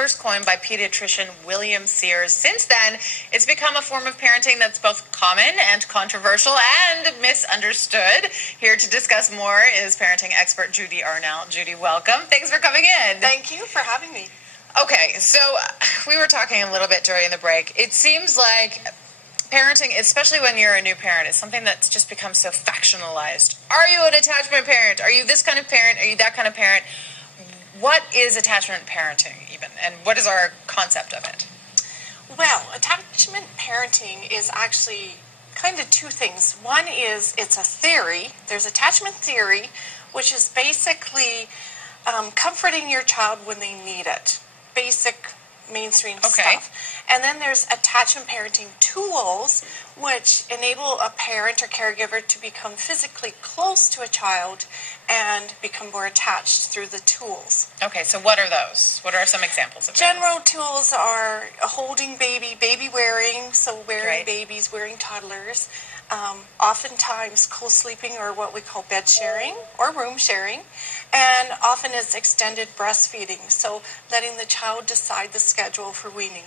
first coined by pediatrician William Sears. Since then, it's become a form of parenting that's both common and controversial and misunderstood. Here to discuss more is parenting expert Judy Arnall. Judy, welcome. Thanks for coming in. Thank you for having me. Okay, so we were talking a little bit during the break. It seems like parenting, especially when you're a new parent, is something that's just become so factionalized. Are you an attachment parent? Are you this kind of parent? Are you that kind of parent? What is attachment parenting even, and what is our concept of it? Well, attachment parenting is actually kind of two things. One is it's a theory. There's attachment theory, which is basically comforting your child when they need it. Basic mainstream stuff. And then there's attachment parenting tools, which enable a parent or caregiver to become physically close to a child and become more attached through the tools. Okay, so what are those? What are some examples of General tools are holding baby wearing, so wearing babies, wearing toddlers. Oftentimes co-sleeping, or what we call bed sharing or room sharing, and often it's extended breastfeeding, so letting the child decide the schedule for weaning.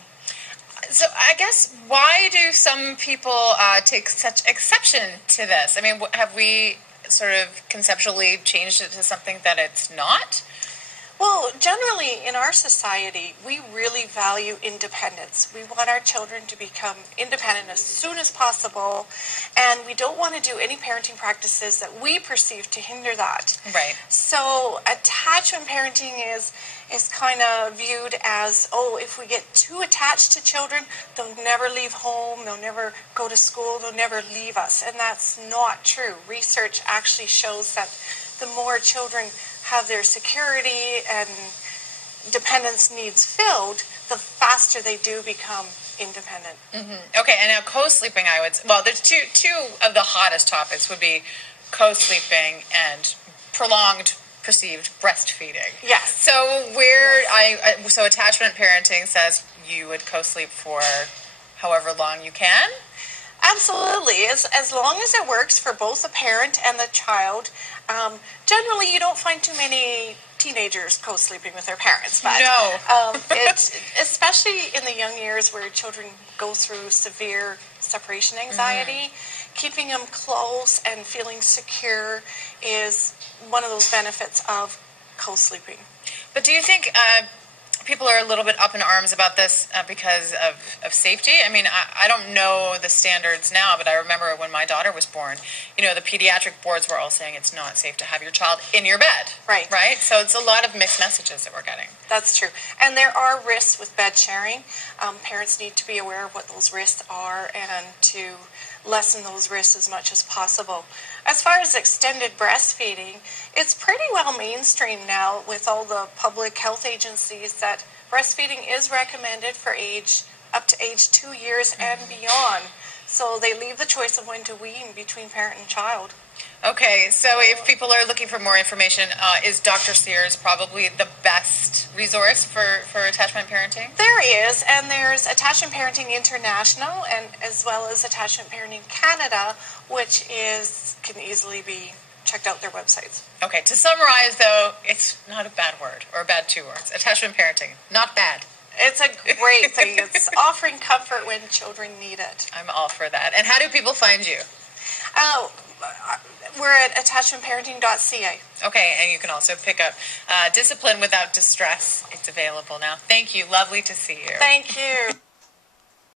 So I guess, why do some people take such exception to this? I mean, have we sort of conceptually changed it to something that it's not? Well, generally in our society, we really value independence. We want our children to become independent as soon as possible, and we don't want to do any parenting practices that we perceive to hinder that. Right. So attachment parenting is kind of viewed as, oh, if we get too attached to children, they'll never leave home, they'll never go to school, they'll never leave us. And that's not true. Research actually shows that the more children have their security and dependence needs filled, the faster they do become independent. Mm-hmm. Okay, and now co-sleeping, I would say, well, there's two of the hottest topics would be co-sleeping and prolonged perceived breastfeeding. Yes. So so attachment parenting says you would co-sleep for however long you can? Absolutely. As long as it works for both the parent and the child. Generally, you don't find too many teenagers co-sleeping with their parents. But, no. It's especially in the young years where children go through severe separation anxiety. Keeping them close and feeling secure is one of those benefits of co-sleeping. But do you think people are a little bit up in arms about this because of safety? I mean, I don't know the standards now, but I remember when my daughter was born, the pediatric boards were all saying it's not safe to have your child in your bed. Right. Right? So it's a lot of mixed messages that we're getting. That's true. And there are risks with bed sharing. Parents need to be aware of what those risks are and to lessen those risks as much as possible. As far as extended breastfeeding, it's pretty well mainstream now with all the public health agencies that breastfeeding is recommended for up to age 2 years and beyond. So they leave the choice of when to wean between parent and child. Okay, so if people are looking for more information, is Dr. Sears probably the best resource for attachment parenting? There is, and there's Attachment Parenting International, and as well as Attachment Parenting Canada, which can easily be checked out their websites. Okay, to summarize though, it's not a bad word, or a bad 2 words. Attachment parenting, not bad. It's a great thing. It's offering comfort when children need it. I'm all for that. And how do people find you? We're at attachmentparenting.ca. Okay, and you can also pick up Discipline Without Distress. It's available now. Thank you. Lovely to see you. Thank you.